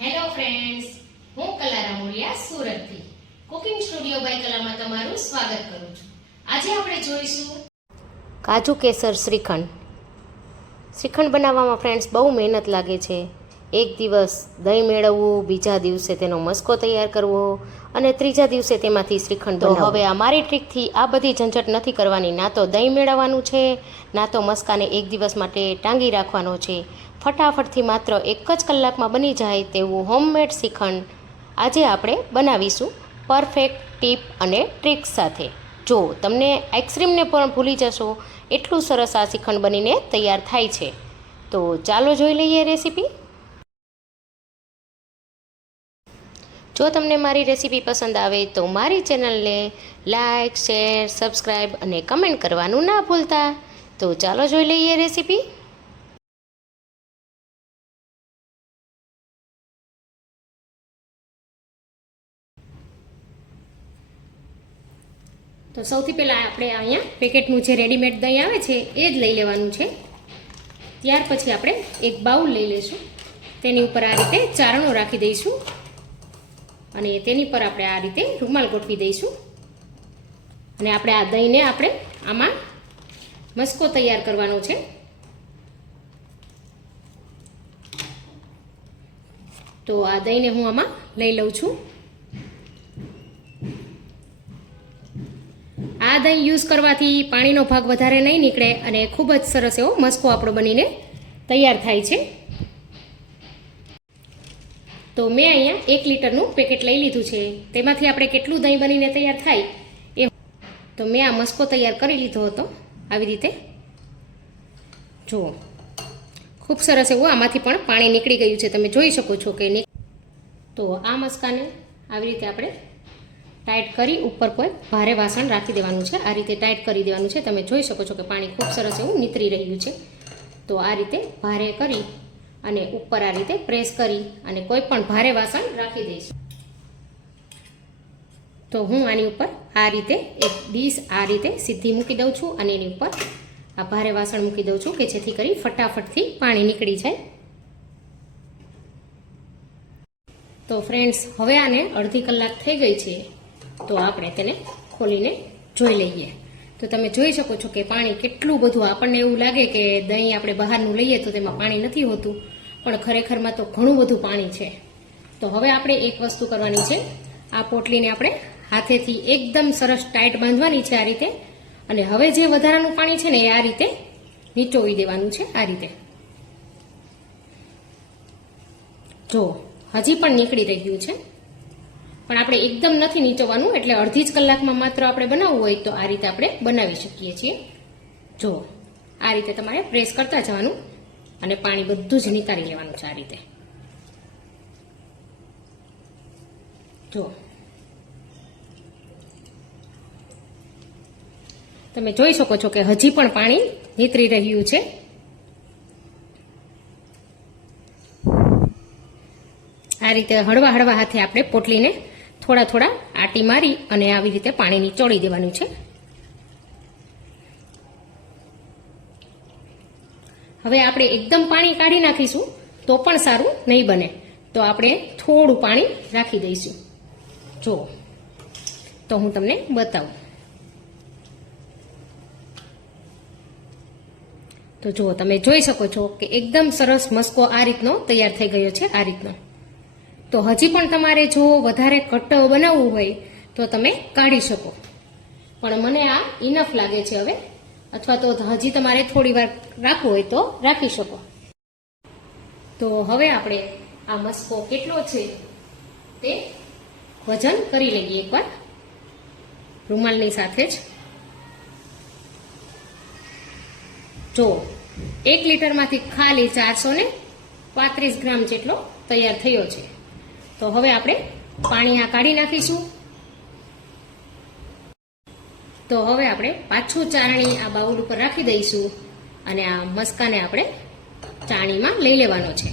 Hello friends, હું કલા રામોલિયા સુરતથી કુકિંગ સ્ટુડિયો બાય કલામાં તમારું સ્વાગત કરું છું. આજે આપણે જોઈશું કાજુ કેસર શ્રીખંડ. શ્રીખંડ બનાવવામાં ફ્રેન્ડ્સ બહુ મહેનત લાગે છે. એક દિવસ દહીં મેળવવું, બીજા દિવસે તેનો મસ્કો તૈયાર કરવો અને ત્રીજા દિવસે તેમાંથી શ્રીખંડ બનાવવું. હવે આ મારી ટ્રીકથી આ બધી ઝંઝટ નથી કરવાની. ના તો દહીં મેળવવાનું છે, ના તો મસ્કાને એક દિવસ માટે ટાંગી રાખવાનો છે. ફટાફટથી માત્ર 1 જ કલાકમાં બની જાય તેવું હોમમેડ શ્રીખંડ આજે આપણે બનાવીશું, પરફેક્ટ ટીપ અને ટ્રીક સાથે. જો તમને આઈસ્ક્રીમને પણ ભૂલી જશો એટલું સરસ આ શ્રીખંડ બનીને તૈયાર થાય છે. તો ચાલો જોઈ લઈએ રેસીપી. જો તમને મારી રેસીપી પસંદ આવે તો મારી ચેનલને લાઇક, શેર, સબસ્ક્રાઈબ અને કમેન્ટ કરવાનું ના ભૂલતા. તો ચાલો જોઈ લઈએ રેસીપી. તો સૌથી પહેલાં આપણે અહીંયા પેકેટનું જે રેડીમેડ દહીં આવે છે એ જ લઈ લેવાનું છે. ત્યાર પછી આપણે એક બાઉલ લઈ લઈશું. તેની ઉપર આ રીતે ચારણો રાખી દઈશું અને તેની પર આપણે આ રીતે રૂમાલ ગોઠવી દઈશું. અને આપણે આ દહીંને આપણે આમાં મસ્કો તૈયાર કરવાનો છે. તો આ દહીંને હું આમાં લઈ લઉં છું. આ દહીં યુઝ કરવાથી પાણીનો ભાગ વધારે નહીં નીકળે અને ખૂબ જ સરસ એવો મસ્કો આપણો બનીને તૈયાર થાય છે. તો મેં અહીંયા 1 લીટરનું પેકેટ લઈ લીધું છે. તેમાંથી આપણે કેટલું દહીં બનીને તૈયાર થાય એ તો મેં આ મસ્કો તૈયાર કરી લીધો હતો. આવી રીતે જુઓ, ખૂબ સરસ એવું આમાંથી પણ પાણી નીકળી ગયું છે. તમે જોઈ શકો છો કે તો આ મસ્કાને આવી રીતે આપણે ટાઈટ કરી ઉપર કોઈ ભારે વાસણ રાખી દેવાનું છે. આ રીતે ટાઈટ કરી દેવાનું છે. તમે જોઈ શકો છો કે પાણી ખૂબ સરસ એવું નીતરી રહ્યું છે. તો આ રીતે ભારે કરી અને ઉપર આ રીતે પ્રેસ કરી અને કોઈ પણ ભારે વાસણ રાખી દઈશું. તો હું આની ઉપર આ રીતે એક ડીશ આ રીતે સીધી મૂકી દઉં છું અને એની ઉપર આ ભારે વાસણ મૂકી દઉં છું કે જેથી કરી ફટાફટથી પાણી નીકળી જાય. તો ફ્રેન્ડ્સ, હવે આને અડધી કલાક થઈ ગઈ છે. તો આપણે તેને ખોલીને જોઈ લઈએ. તો તમે જોઈ શકો છો કે પાણી કેટલું બધું, આપણને એવું લાગે કે દહીં આપણે બહારનું લઈએ તો તેમાં પાણી નથી હોતું, પણ ખરેખરમાં તો ઘણું બધું પાણી છે. તો હવે આપણે એક વસ્તુ કરવાની છે. આ પોટલીને આપણે હાથેથી એકદમ સરસ ટાઈટ બાંધવાની છે આ રીતે. અને હવે જે વધારાનું પાણી છે ને એ આ રીતે નીચોવી દેવાનું છે. આ રીતે જો હજી પણ નીકળી રહ્યું છે, પણ આપણે એકદમ નથી નીચોવાનું. એટલે અડધી જ કલાકમાં માત્ર આપણે બનાવવું હોય તો આ રીતે આપણે બનાવી શકીએ છીએ. જો આ રીતે તમારે પ્રેસ કરતા જવાનું અને પાણી બધું જ નિતારી લેવાનું છે. આ રીતે જો તમે જોઈ શકો છો કે હજી પણ પાણી નીતરી રહ્યું છે. આ રીતે હળવા હળવા હાથે આપણે પોટલીને થોડા થોડા આટી મારી અને આવી રીતે પાણી નીચોડી દેવાનું છે. હવે આપણે એકદમ પાણી કાઢી નાખીશું તો પણ સારું નહીં બને. તો આપણે થોડું પાણી રાખી દઈશું. જો તો હું તમને બતાવું. તો જુઓ, તમે જોઈ શકો છો કે એકદમ સરસ મસ્કો આ રીતનો તૈયાર થઈ ગયો છે. આ રીતનો. તો હજી પણ તમારે જો વધારે ઘટ્ટ બનાવવું હોય તો તમે કાઢી શકો, પણ મને આ ઇનફ લાગે છે હવે. અથવા તો હજી તમારે થોડી વાર રાખવું હોય તો રાખી શકો. તો હવે આપણે આ મસ્કો કેટલો છે તે વજન કરી લઈએ એકવાર રૂમાલની સાથે જ. જો 1 લીટરમાંથી ખાલી 435 ગ્રામ જેટલો તૈયાર થયો છે. તો હવે આપણે પાણી આ કાઢી નાખીશું. તો હવે આપણે પાછું ચાળણી આ બાઉલ ઉપર રાખી દઈશું અને આ મસ્કાને આપણે ચાળણીમાં લઈ લેવાનો છે.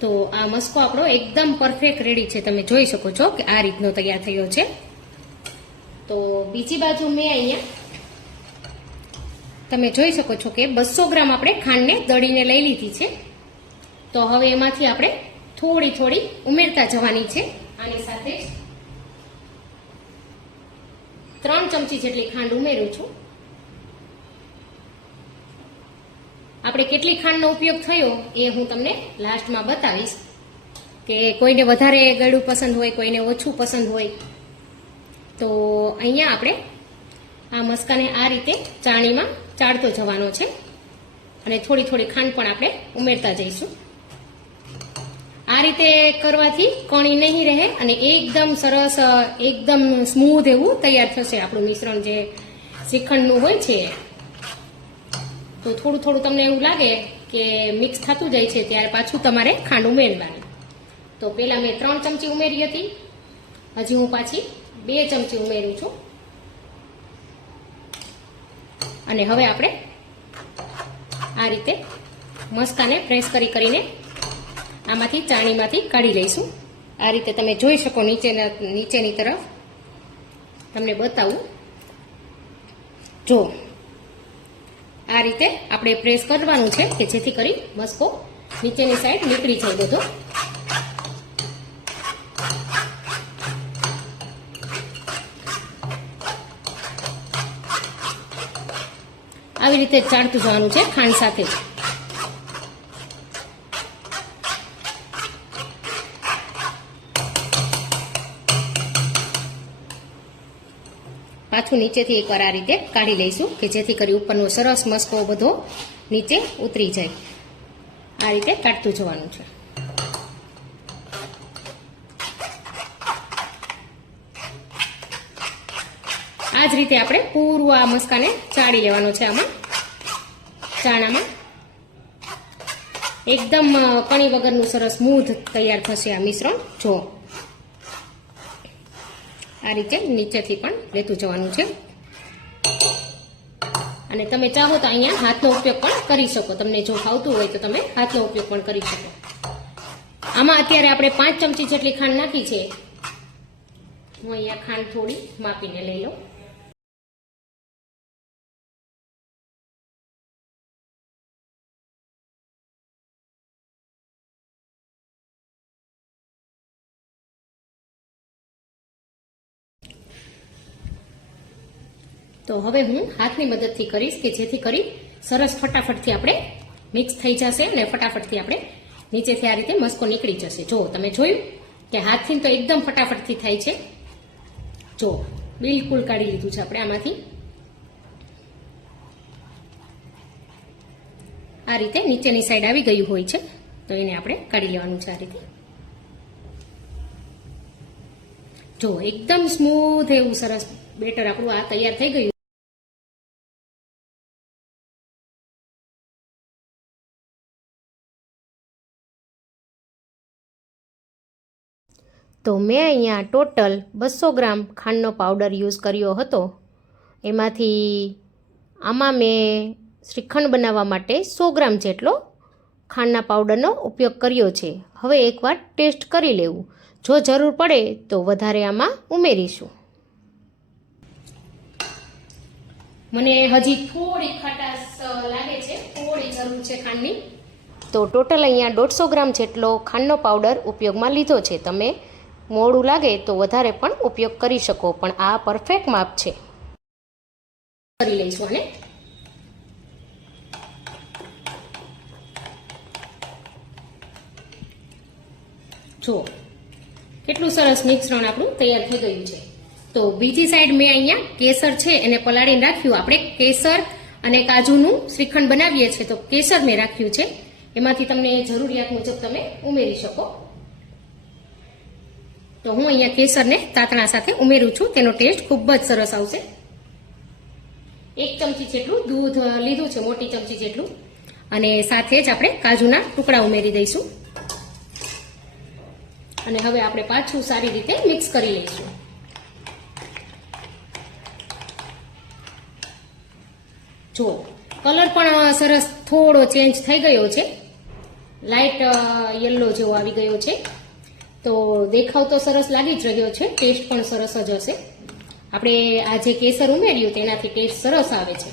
તો આ મસ્કો આપણો એકદમ પરફેક્ટ રેડી છે. તમે જોઈ શકો છો કે આ રીતનો તૈયાર થયો છે. તો બીજી બાજુ મેં અહીંયા તમે જોઈ શકો છો કે 200 ગ્રામ આપણે ખાંડને દળીને લઈ લીધી છે. તો હવે એમાંથી આપણે થોડી થોડી ઉમેરતા જવાની છે. આની સાથે 3 ચમચી જેટલી ખાંડ ઉમેરું છું. આપણે કેટલી ખાંડનો ઉપયોગ થયો એ હું તમને લાસ્ટમાં બતાવીશ, કે કોઈને વધારે ગળ્યું પસંદ હોય, કોઈને ઓછું પસંદ હોય. તો અહીંયા આપણે આ મસ્કાને આ રીતે ચાણીમાં ચાળતો જવાનો છે અને થોડી થોડી ખાંડ પણ આપણે ઉમેરતા જઈશું. આ રીતે કરવાથી કણી નહીં રહે અને એકદમ સરસ, એકદમ સ્મૂધ એવું તૈયાર થશે આપણું મિશ્રણ જે શ્રીખંડનું હોય છે. તો થોડું થોડું તમને એવું લાગે કે મિક્સ થતું જાય છે ત્યારે પાછું તમારે ખાંડ ઉમેરવાની. તો પહેલાં મેં 3 ચમચી ઉમેરી હતી, હજી હું પાછી 2 ચમચી ઉમેરું છું. અને હવે આપણે આ રીતે મસ્કાને પ્રેસ કરીને આમાંથી ચાણીમાંથી કાઢી લઈશું. આ રીતે તમે જોઈ શકો નીચેની તરફ તમને બતાવું. જો આ રીતે આપણે પ્રેસ કરવાનું છે કે જેથી કરી મસ્કો નીચેની સાઈડ નીકળી જાય બધો. આવી રીતે ચાળતું જવાનું છે ખાંડ સાથે. પાછું નીચેથી એકવાર આ રીતે કાઢી લઈશું કે જેથી કરી ઉપરનો સરસ મસ્કો બધો નીચે ઉતરી જાય. આ રીતે કાઢતું જવાનું છે. આ જ રીતે આપણે પૂરું આ મસ્કાને ચાળી લેવાનો છે. આમાં ચાણામાં એકદમ કણી વગરનું સરસ સ્મૂધ તૈયાર થશે આ મિશ્રણ. જો આ રીતે નીચેથી પણ લેતું જવાનું છે. અને તમે ચાહો તો અહીંયા હાથનો ઉપયોગ પણ કરી શકો. તમને જો ફાવતું હોય તો તમે હાથનો ઉપયોગ પણ કરી શકો. આમાં અત્યારે આપણે 5 ચમચી જેટલી ખાંડ નાખી છે. હું અહીંયા ખાંડ થોડી માપીને લઈ લઉં. તો હવે હું હાથની મદદથી કરીશ કે જેથી કરી સરસ ફટાફટથી આપણે મિક્સ થઈ જશે અને ફટાફટથી આપણે નીચેથી આ રીતે મસ્કો નીકળી જશે. જો તમે જોયું કે હાથથી તો એકદમ ફટાફટથી થાય છે. જો બિલકુલ કાઢી લીધું છે આપણે આમાંથી. આ રીતે નીચેની સાઈડ આવી ગયું હોય છે તો એને આપણે કાઢી લેવાનું છે. આ રીતે જો એકદમ સ્મૂધ એવું સરસ બેટર આપણું આ તૈયાર થઈ ગયું. તો મેં અહીંયા ટોટલ 200 ગ્રામ ખાંડનો પાવડર યુઝ કર્યો હતો. એમાંથી આમાં મેં શ્રીખંડ બનાવવા માટે 100 ગ્રામ જેટલો ખાંડના પાવડરનો ઉપયોગ કર્યો છે. હવે એકવાર ટેસ્ટ કરી લેવું. જો જરૂર પડે તો વધારે આમાં ઉમેરીશું. મને હજી થોડી ખટાશ લાગે છે, થોડી જરૂર છે ખાંડની. તો ટોટલ અહીંયા 150 ગ્રામ જેટલો ખાંડનો પાવડર ઉપયોગમાં લીધો છે. તમે મોડું લાગે તો વધારે પણ ઉપયોગ કરી શકો, પણ આ પરફેક્ટ માપ છે. કરી લઈશું અને જો કેટલું સરસ મિશ્રણ આપણું તૈયાર થઈ ગયું છે. તો બીજી સાઈડ મેં અહીંયા કેસર છે એને પલાળીને રાખ્યું. આપણે કેસર અને કાજુનું શ્રીખંડ બનાવીએ છીએ તો કેસર મેં રાખ્યું છે. એમાંથી તમને જરૂરિયાત મુજબ તમે ઉમેરી શકો. તો હું અહીંયા કેસરને તાતણા સાથે ઉમેરું છું. તેનો ટેસ્ટ ખૂબ જ સરસ આવશે. 1 ચમચી જેટલું દૂધ લીધું છે, મોટી ચમચી જેટલું. અને સાથે જ આપણે કાજુના ટુકડા ઉમેરી દઈશું. અને હવે આપણે પાછું સારી રીતે મિક્સ કરી લઈશું. જો કલર પણ સરસ થોડો ચેન્જ થઈ ગયો છે, લાઇટ યલો જેવો આવી ગયો છે. તો દેખાવ તો સરસ લાગી જ રહ્યો છે, ટેસ્ટ પણ સરસ જ હશે. આપણે આ જે કેસર ઉમેર્યું તેનાથી ટેસ્ટ સરસ આવે છે.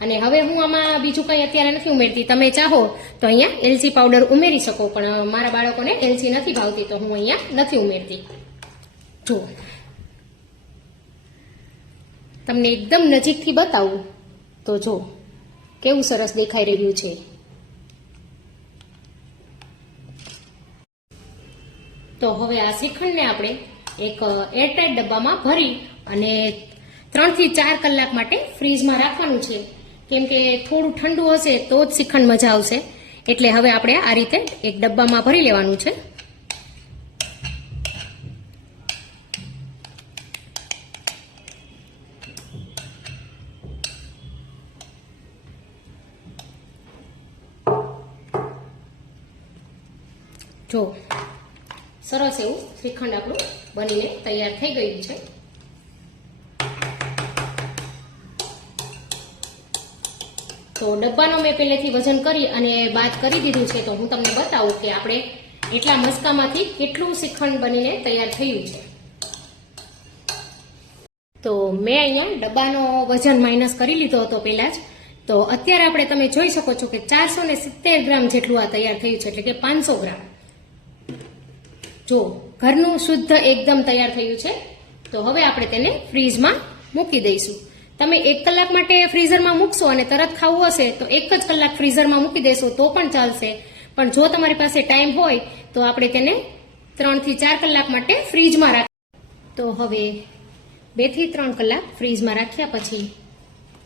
અને હવે હું આમાં બીજું કંઈ અત્યારે નથી ઉમેરતી. તમે ચાહો તો અહીંયા એલચી પાવડર ઉમેરી શકો, પણ મારા બાળકોને એલચી નથી ભાવતી તો હું અહીંયા નથી ઉમેરતી. જો તમને એકદમ નજીકથી બતાવું તો જો કેવું સરસ દેખાઈ રહ્યું છે. તો હવે આ શ્રીખંડને આપણે એક એરટાઈટ ડબ્બામાં ભરી અને 3 થી 4 કલાક માટે ફ્રીજમાં રાખવાનું છે. કેમ કે થોડું ઠંડુ હશે તો જ શ્રીખંડ મજા આવશે. એટલે હવે આપણે આ રીતે એક ડબ્બામાં ભરી લેવાનું છે. જો સરસ એવું શ્રીખંડ આપણું બનીને તૈયાર થઈ ગયું છે. તો ડબ્બાનો મેં પહેલેથી વજન કરી અને બાદ કરી દીધું છે. તો હું તમને બતાવું કે આપણે એટલા મસ્કામાંથી કેટલું શ્રીખંડ બનીને તૈયાર થયું છે. તો મેં અહીંયા ડબ્બાનો વજન માઇનસ કરી લીધો હતો પહેલા જ. તો અત્યારે આપણે તમે જોઈ શકો છો કે 470 ગ્રામ જેટલું આ તૈયાર થયું છે, એટલે કે 500 ગ્રામ. જો ઘરનું શુદ્ધ એકદમ તૈયાર થયું છે. તો હવે આપણે તેને ફ્રીજમાં મૂકી દઈશું. તમે 1 કલાક માટે ફ્રીઝરમાં મૂકશો અને તરત ખાવું હશે તો 1 જ કલાક ફ્રીઝરમાં મૂકી દેશો તો પણ ચાલશે. પણ જો તમારી પાસે ટાઈમ હોય તો આપણે તેને 3 થી 4 કલાક માટે ફ્રીજમાં રાખીએ. તો હવે 2 થી 3 કલાક ફ્રીજમાં રાખ્યા પછી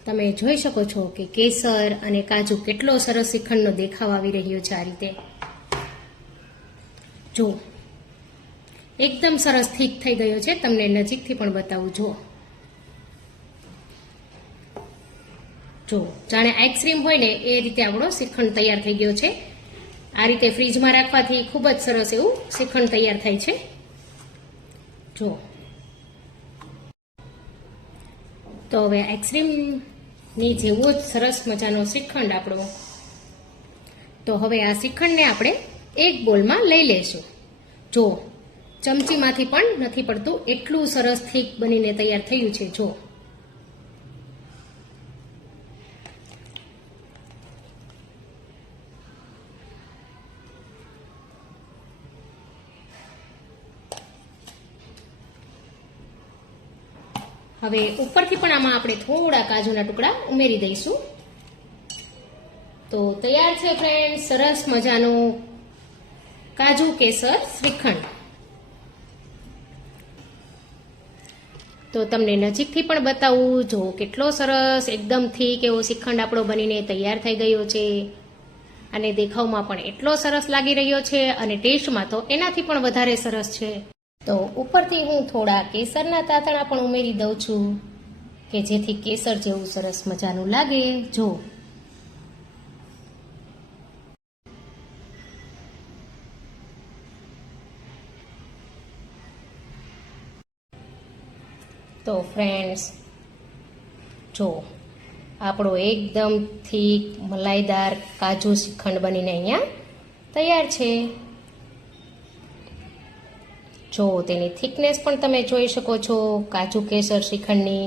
તમે જોઈ શકો છો કે કેસર અને કાજુ કેટલો સરસ શ્રીખંડનો દેખાવ આવી રહ્યો છે. આ રીતે જો એકદમ સરસ થીક થઈ ગયો છે. તમને નજીકથી પણ બતાવું. જો જાણે આઈસ્ક્રીમ હોય ને એ રીતે આપણો શ્રીખંડ તૈયાર થઈ ગયો છે. આ રીતે ફ્રીજમાં રાખવાથી ખૂબ જ સરસ એવું શ્રીખંડ તૈયાર થાય છે. જો તો હવે આઈસ્ક્રીમની જેવો જ સરસ મજાનો શ્રીખંડ આપણો. તો હવે આ શ્રીખંડને આપણે એક બોલમાં લઈ લેશું. જો ચમચીમાંથી પણ નથી પડતું એટલું સરસ થીક બનીને તૈયાર થયું છે. જો હવે ઉપરથી પણ આમાં આપણે થોડા કાજુના ટુકડા ઉમેરી દઈશું. તો તૈયાર છે ફ્રેન્ડ સરસ મજાનું કાજુ કેસર શ્રીખંડ. તો તમને નજીકથી પણ બતાવું. જો કેટલો સરસ એકદમ થીક એવો શ્રીખંડ આપણો બનીને તૈયાર થઈ ગયો છે. અને દેખાવમાં પણ એટલો સરસ લાગી રહ્યો છે અને ટેસ્ટમાં તો એનાથી પણ વધારે સરસ છે. તો ઉપરથી હું થોડા કેસરના તાતણા પણ ઉમેરી દઉં છું કે જેથી કેસર જેવું સરસ મજાનું લાગે. જો તો ફ્રેન્ડ્સ જો આપણો એકદમ થીક મલાઈદાર કાજુ શ્રીખંડ બનીને અહીંયા તૈયાર છે. જો તેની થિકનેસ પણ તમે જોઈ શકો છો કાજુ કેસર શ્રીખંડની.